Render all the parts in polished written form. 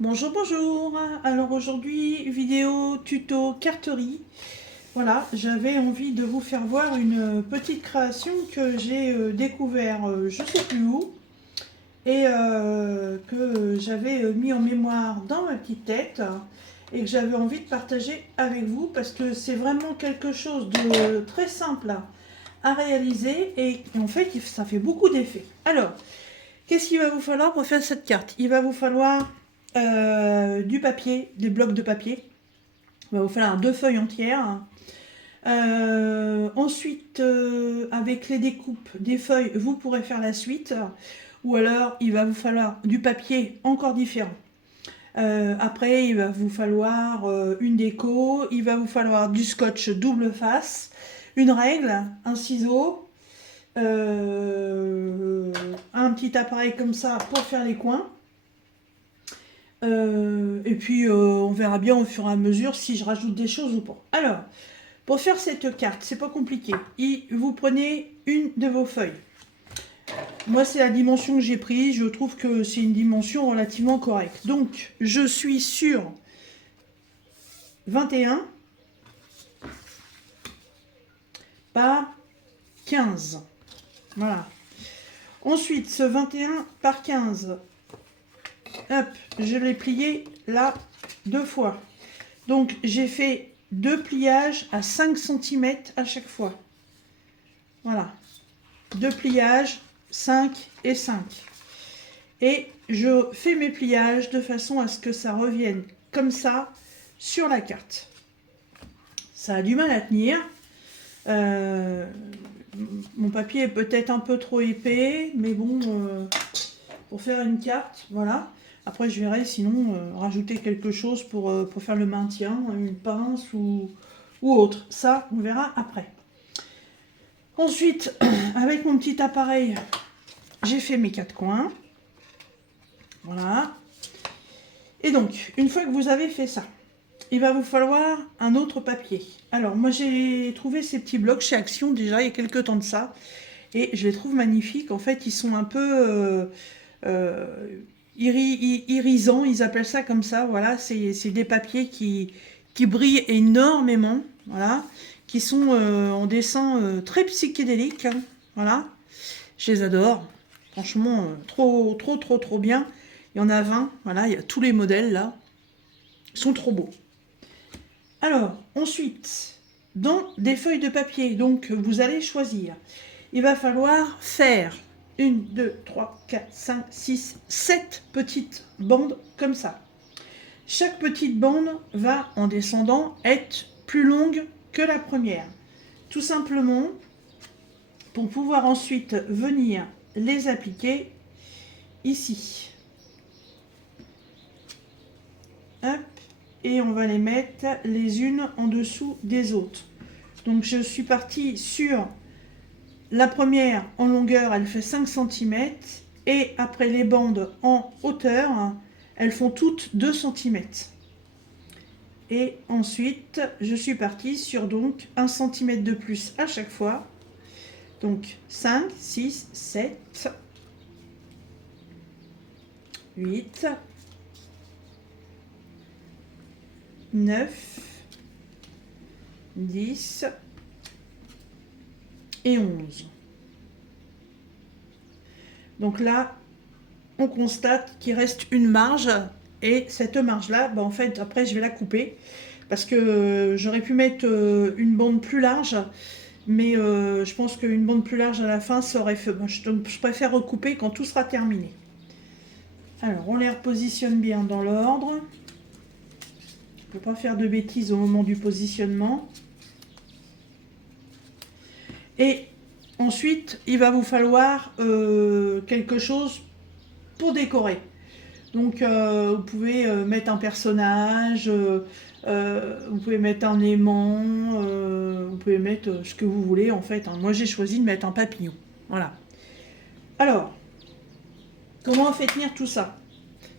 Bonjour, bonjour. Alors aujourd'hui, vidéo tuto carterie. Voilà, j'avais envie de vous faire voir une petite création que j'ai découvert je sais plus où et que j'avais mis en mémoire dans ma petite tête et que j'avais envie de partager avec vous parce que c'est vraiment quelque chose de très simple à réaliser et en fait ça fait beaucoup d'effets. Alors, qu'est-ce qu'il va vous falloir pour faire cette carte? Il va vous falloir du papier, des blocs de papier. Il va vous falloir 2 feuilles entières. Ensuite, avec les découpes des feuilles, vous pourrez faire la suite. Ou alors, il va vous falloir du papier encore différent. Après, il va vous falloir une déco. Il va vous falloir du scotch double face, une règle, un ciseau, un petit appareil comme ça pour faire les coins. Et puis on verra bien au fur et à mesure si je rajoute des choses ou pas. Alors, pour faire cette carte, c'est pas compliqué. Vous prenez une de vos feuilles. Moi, c'est la dimension que j'ai prise. Je trouve que c'est une dimension relativement correcte. Donc, je suis sur 21 par 15. Voilà. Ensuite, ce 21 par 15, hop, je l'ai plié là 2 fois. Donc, j'ai fait 2 pliages à 5 cm à chaque fois. Voilà. 2 pliages, 5 et 5. Et je fais mes pliages de façon à ce que ça revienne comme ça sur la carte. Ça a du mal à tenir. Mon papier est peut-être un peu trop épais, mais bon, pour faire une carte, voilà. Après, je verrai sinon rajouter quelque chose pour faire le maintien, une pince ou autre. Ça, on verra après. Ensuite, avec mon petit appareil, j'ai fait mes 4 coins. Voilà. Et donc, une fois que vous avez fait ça, il va vous falloir un autre papier. Alors, moi, j'ai trouvé ces petits blocs chez Action déjà il y a quelques temps de ça. Et je les trouve magnifiques. En fait, ils sont un peu irisants, ils appellent ça comme ça. Voilà, c'est des papiers qui brillent énormément. Voilà, qui sont en dessin très psychédélique. Hein, voilà, je les adore. Franchement, trop bien. Il y en a 20. Voilà, il y a tous les modèles là. Ils sont trop beaux. Alors, ensuite, dans des feuilles de papier, donc vous allez choisir. Il va falloir faire 1, 2, 3, 4, 5, 6, 7 petites bandes comme ça. Chaque petite bande va, en descendant, être plus longue que la première. Tout simplement pour pouvoir ensuite venir les appliquer ici. Hop, et on va les mettre les unes en dessous des autres. Donc je suis partie sur la première en longueur, elle fait 5 cm. Et après les bandes en hauteur, elles font toutes 2 cm. Et ensuite, je suis partie sur donc 1 cm de plus à chaque fois. Donc 5, 6, 7, 8, 9, 10 et 11. Donc là, on constate qu'il reste une marge. Et cette marge-là, en fait, après, je vais la couper. Parce que j'aurais pu mettre une bande plus large. Mais je pense qu'une bande plus large à la fin, ça aurait fait... je préfère recouper quand tout sera terminé. Alors, on les repositionne bien dans l'ordre. Il ne faut pas faire de bêtises au moment du positionnement. Et ensuite, il va vous falloir quelque chose pour décorer. Donc, vous pouvez mettre un personnage, vous pouvez mettre un aimant, vous pouvez mettre ce que vous voulez en fait. Moi, j'ai choisi de mettre un papillon. Voilà. Alors, comment on fait tenir tout ça?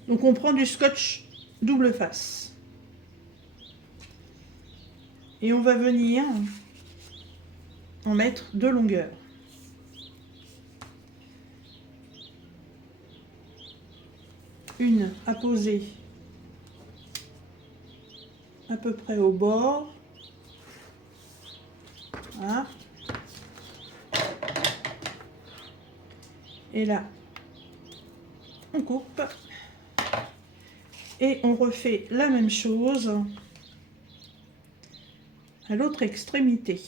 Donc, on prend du scotch double face. Et on va venir en mettre 2 longueurs. Une à poser à peu près au bord. Voilà. Et là, on coupe. Et on refait la même chose à l'autre extrémité.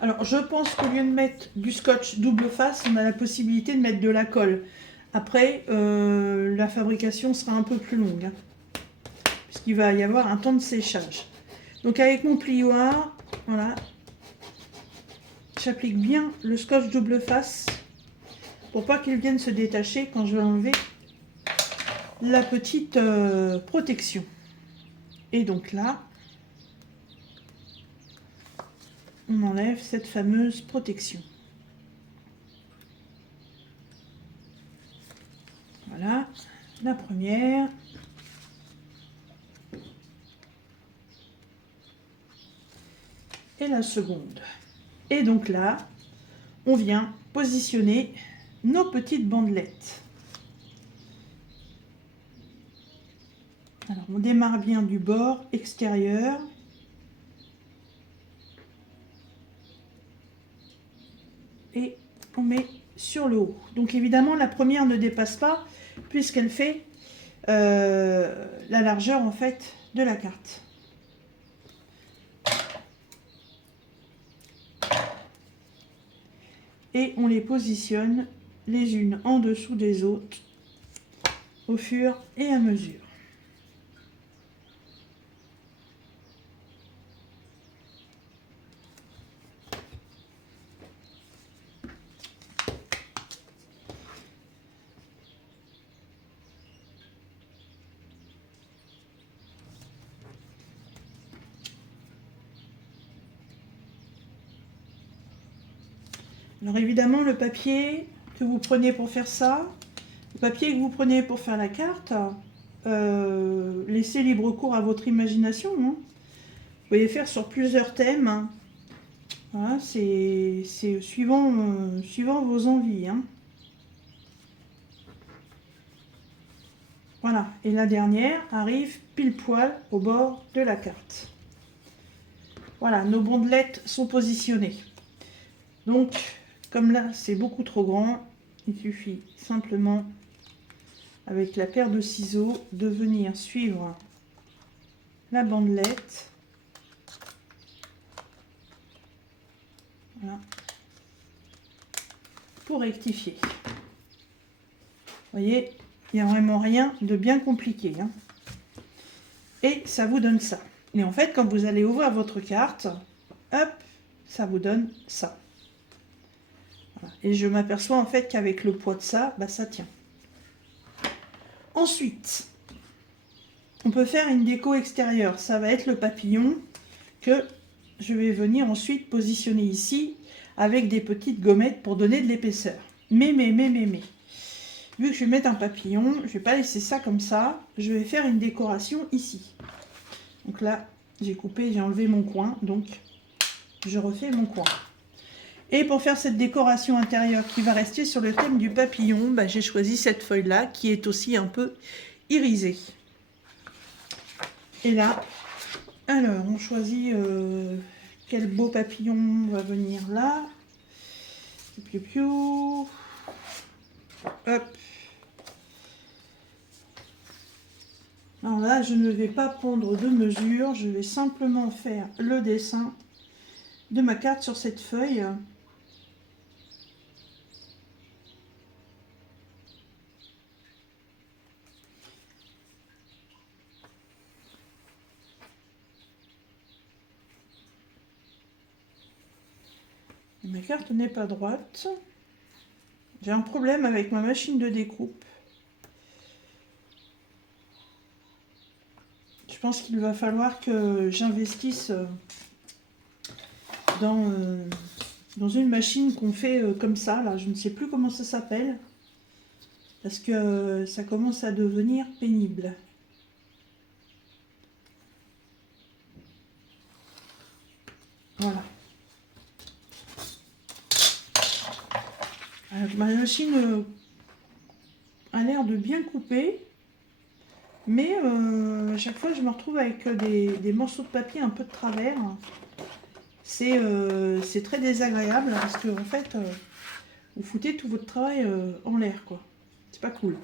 Alors, je pense qu'au lieu de mettre du scotch double face, on a la possibilité de mettre de la colle. Après, la fabrication sera un peu plus longue, hein, puisqu'il va y avoir un temps de séchage. Donc, avec mon plioir, voilà, j'applique bien le scotch double face pour pas qu'il vienne se détacher quand je vais enlever la petite protection. Et donc là, on enlève cette fameuse protection. Voilà, la première. Et la seconde. Et donc là, on vient positionner nos petites bandelettes. Alors, on démarre bien du bord extérieur. Et on met sur le haut. Donc évidemment, la première ne dépasse pas puisqu'elle fait la largeur en fait de la carte. Et on les positionne les unes en dessous des autres au fur et à mesure. Alors évidemment, le papier que vous prenez pour faire ça, le papier que vous prenez pour faire la carte, laissez libre cours à votre imagination, hein. Vous pouvez faire sur plusieurs thèmes, hein. Voilà, c'est suivant, suivant vos envies, hein. Voilà, et la dernière arrive pile poil au bord de la carte. Voilà, nos bandelettes sont positionnées. Donc, comme là, c'est beaucoup trop grand, il suffit simplement, avec la paire de ciseaux, de venir suivre la bandelette. Voilà. Pour rectifier. Vous voyez, il n'y a vraiment rien de bien compliqué, hein. Et ça vous donne ça. Et en fait, quand vous allez ouvrir votre carte, hop, ça vous donne ça. Voilà. Et je m'aperçois en fait qu'avec le poids de ça, bah, ça tient. Ensuite, on peut faire une déco extérieure. Ça va être le papillon que je vais venir ensuite positionner ici avec des petites gommettes pour donner de l'épaisseur. Mais. Vu que je vais mettre un papillon, je ne vais pas laisser ça comme ça. Je vais faire une décoration ici. Donc là, j'ai coupé, j'ai enlevé mon coin. Donc, je refais mon coin. Et pour faire cette décoration intérieure qui va rester sur le thème du papillon, bah, j'ai choisi cette feuille-là qui est aussi un peu irisée. Et là, alors, on choisit quel beau papillon va venir là. Piou, piou. Hop. Alors là, je ne vais pas prendre de mesure, je vais simplement faire le dessin de ma carte sur cette feuille. Ma carte n'est pas droite. J'ai un problème avec ma machine de découpe. Je pense qu'il va falloir que j'investisse dans une machine qu'on fait comme ça. Là, je ne sais plus comment ça s'appelle. Parce que ça commence à devenir pénible. Voilà. Ma machine a l'air de bien couper, mais à chaque fois je me retrouve avec des morceaux de papier un peu de travers. C'est très désagréable parce que en fait vous foutez tout votre travail en l'air, quoi. C'est pas cool.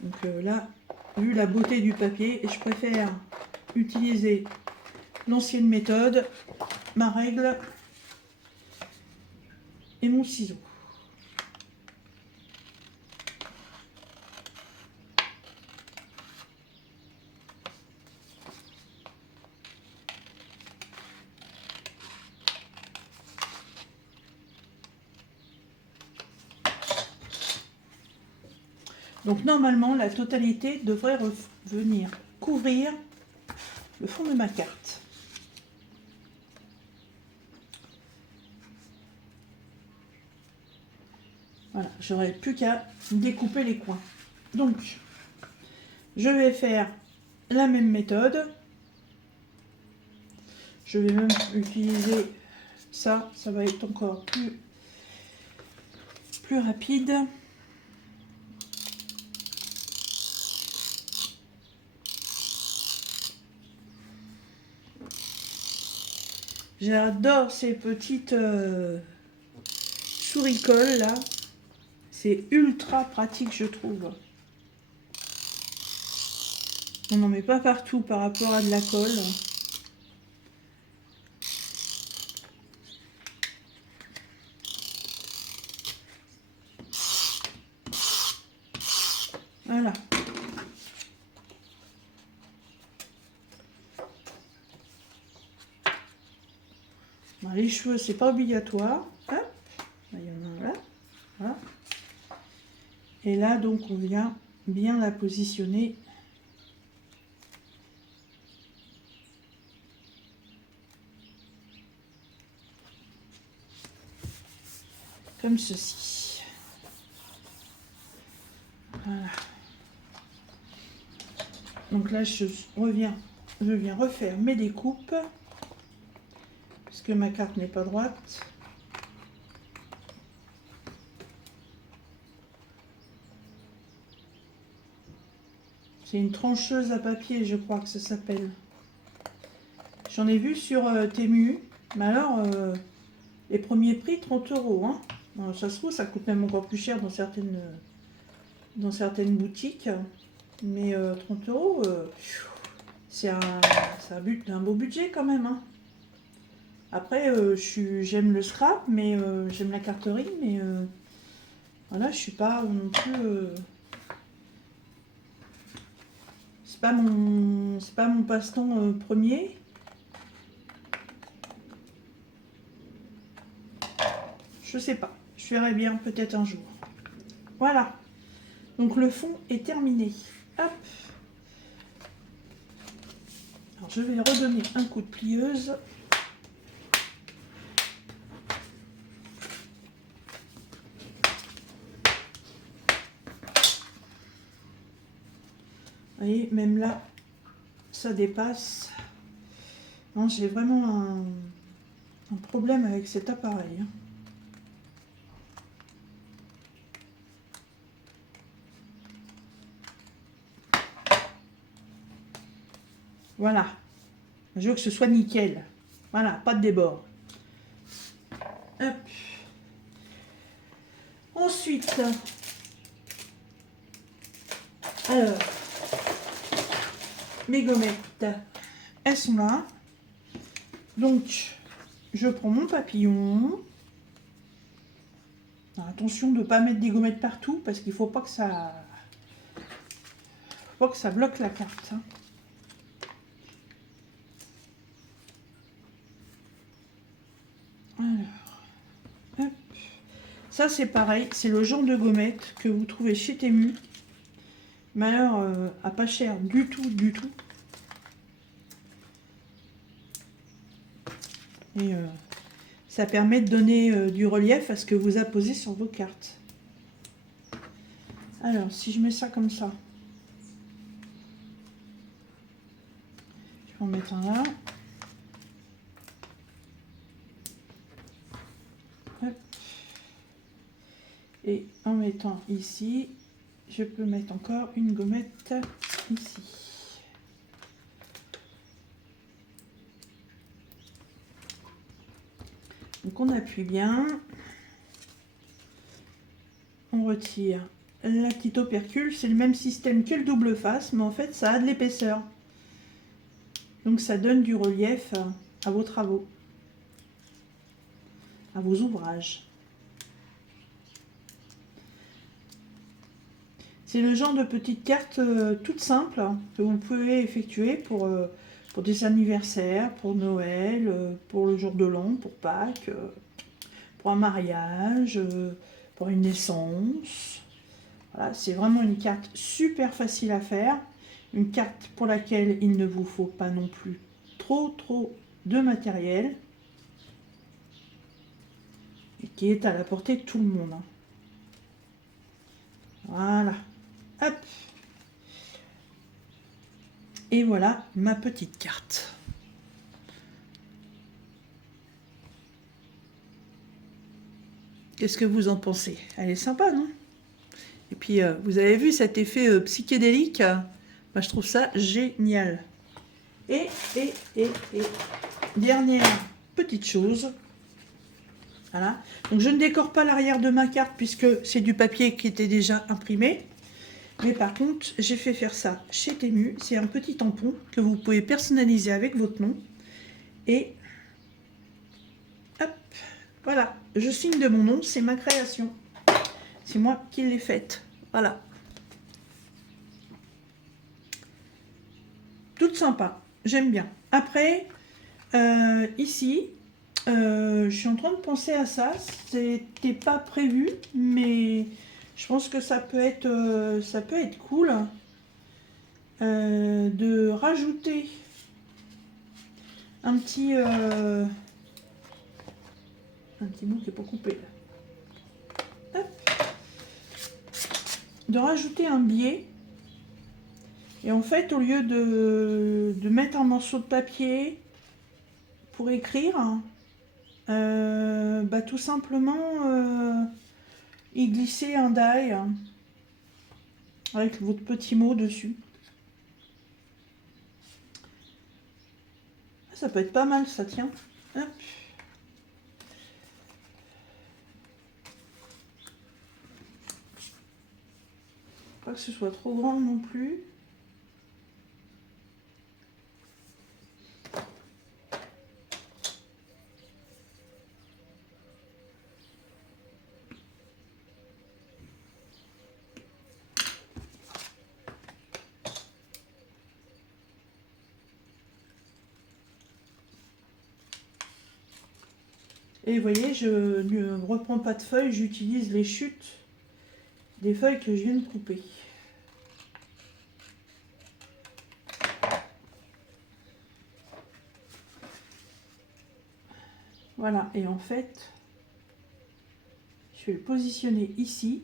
Donc là, vu la beauté du papier, je préfère utiliser l'ancienne méthode, ma règle et mon ciseau. Donc normalement, la totalité devrait venir couvrir le fond de ma carte. Voilà, j'aurai plus qu'à découper les coins. Donc, je vais faire la même méthode. Je vais même utiliser ça, ça va être encore plus rapide. J'adore ces petites souris-colle là. C'est ultra pratique, je trouve. On n'en met pas partout par rapport à de la colle. Voilà. Bon, les cheveux, c'est pas obligatoire. Hop. Il y en a là. Voilà. Et là, donc, on vient bien la positionner. Comme ceci. Voilà. Donc là, je viens refaire mes découpes. Puisque ma carte n'est pas droite. C'est une trancheuse à papier, je crois que ça s'appelle. J'en ai vu sur Temu. Mais alors, les premiers prix, 30 €. Hein. Alors, ça se trouve, ça coûte même encore plus cher dans certaines boutiques. Mais 30 €, c'est un beau budget quand même. Hein. Après, j'aime le scrap, mais j'aime la carterie, mais voilà, je suis pas non plus. C'est pas mon passe-temps premier. Je sais pas. Je verrai bien peut-être un jour. Voilà. Donc le fond est terminé. Hop. Alors je vais redonner un coup de plieuse. Vous voyez, même là, ça dépasse. Non, j'ai vraiment un problème avec cet appareil. Hein. Voilà. Je veux que ce soit nickel. Voilà, pas de débord. Hop. Ensuite, alors, mes gommettes, elles sont là. Donc, je prends mon papillon. Alors, attention de ne pas mettre des gommettes partout parce qu'il ne faut pas que ça bloque la carte. Hein. Alors, hop. Ça c'est pareil, c'est le genre de gommette que vous trouvez chez Temu. Mais alors, à pas cher du tout, du tout. Et ça permet de donner du relief à ce que vous apposez sur vos cartes. Alors, si je mets ça comme ça, je vais en mettre un là. mettant ici, je peux mettre encore une gommette ici. Donc on appuie bien, on retire la petite opercule, c'est le même système que le double face, mais en fait ça a de l'épaisseur. Donc ça donne du relief à vos travaux, à vos ouvrages. C'est le genre de petite carte toute simple que vous pouvez effectuer pour des anniversaires, pour Noël, pour le jour de l'an, pour Pâques, pour un mariage, pour une naissance. Voilà, c'est vraiment une carte super facile à faire. Une carte pour laquelle il ne vous faut pas non plus trop de matériel. Et qui est à la portée de tout le monde. Voilà. Hop. Et voilà ma petite carte. Qu'est-ce que vous en pensez? Elle est sympa, non? Et puis, vous avez vu cet effet psychédélique? Moi, je trouve ça génial. Et dernière petite chose. Voilà. Donc, je ne décore pas l'arrière de ma carte puisque c'est du papier qui était déjà imprimé. Mais par contre, j'ai fait faire ça chez Temu. C'est un petit tampon que vous pouvez personnaliser avec votre nom. Et hop, voilà. Je signe de mon nom, c'est ma création. C'est moi qui l'ai faite. Voilà. Toute sympa. J'aime bien. Après, ici, je suis en train de penser à ça. C'était pas prévu, mais je pense que ça peut être cool de rajouter un petit bout qui n'est pas coupé là. Hop. De rajouter un biais. Et en fait, au lieu de mettre un morceau de papier pour écrire, tout simplement y glisser un die avec votre petit mot dessus. Ça peut être pas mal, ça tient. Hop. Pas que ce soit trop grand non plus. Et vous voyez, je ne reprends pas de feuilles, j'utilise les chutes des feuilles que je viens de couper. Voilà, et en fait, je vais le positionner ici.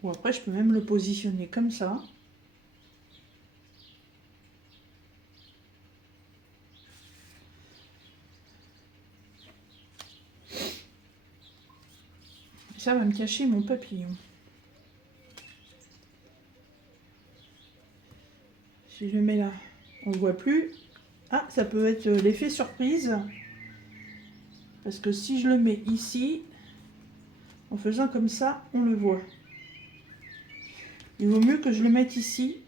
Ou après, je peux même le positionner comme ça. Ça va me cacher mon papillon. Si je le mets là, on ne le voit plus. Ah, ça peut être l'effet surprise. Parce que si je le mets ici, en faisant comme ça, on le voit. Il vaut mieux que je le mette ici.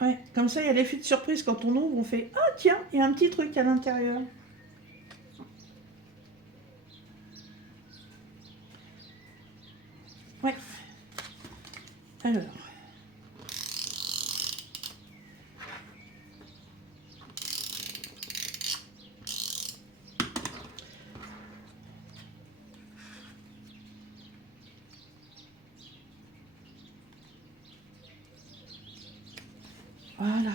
Ouais, comme ça, il y a l'effet de surprise quand on ouvre, on fait « Ah tiens, il y a un petit truc à l'intérieur ». Ouais. Alors. Voilà.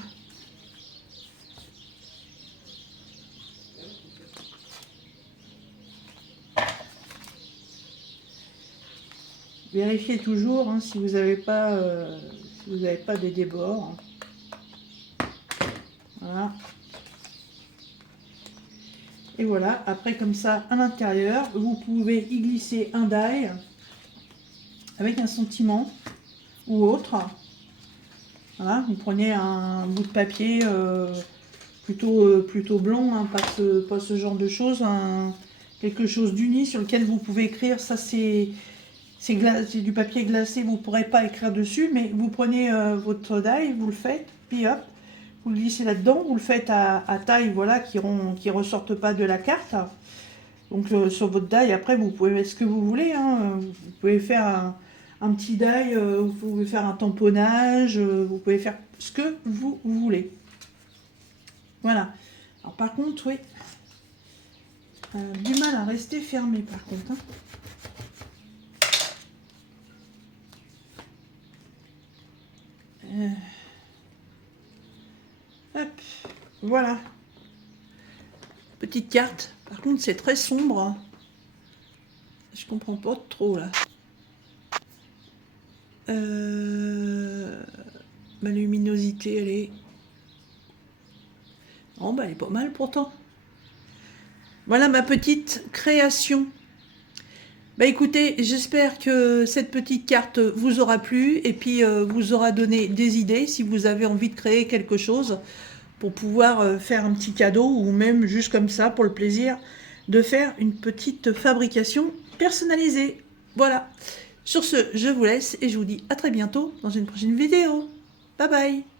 Vérifiez toujours hein, si vous n'avez pas, des débords. Voilà. Et voilà, après comme ça, à l'intérieur, vous pouvez y glisser un die avec un sentiment ou autre. Voilà, vous prenez un bout de papier plutôt blanc, hein, pas ce genre de choses, quelque chose d'uni sur lequel vous pouvez écrire. Ça c'est du papier glacé, vous ne pourrez pas écrire dessus, mais vous prenez votre die, vous le faites, puis hop, vous le glissez là-dedans, vous le faites à taille, voilà, qui ressortent pas de la carte. Donc sur votre die, après vous pouvez mettre ce que vous voulez, hein. Vous pouvez faire un petit die, vous pouvez faire un tamponnage, vous pouvez faire ce que vous voulez. Voilà. Alors par contre, oui, du mal à rester fermé par contre. Hein. Hop, voilà. Petite carte. Par contre, c'est très sombre. Je comprends pas trop là. Ma luminosité, elle est... Oh, bah, elle est pas mal pourtant. Voilà ma petite création. Bah écoutez, j'espère que cette petite carte vous aura plu et puis vous aura donné des idées si vous avez envie de créer quelque chose pour pouvoir faire un petit cadeau ou même juste comme ça pour le plaisir de faire une petite fabrication personnalisée. Voilà. Sur ce, je vous laisse et je vous dis à très bientôt dans une prochaine vidéo. Bye bye.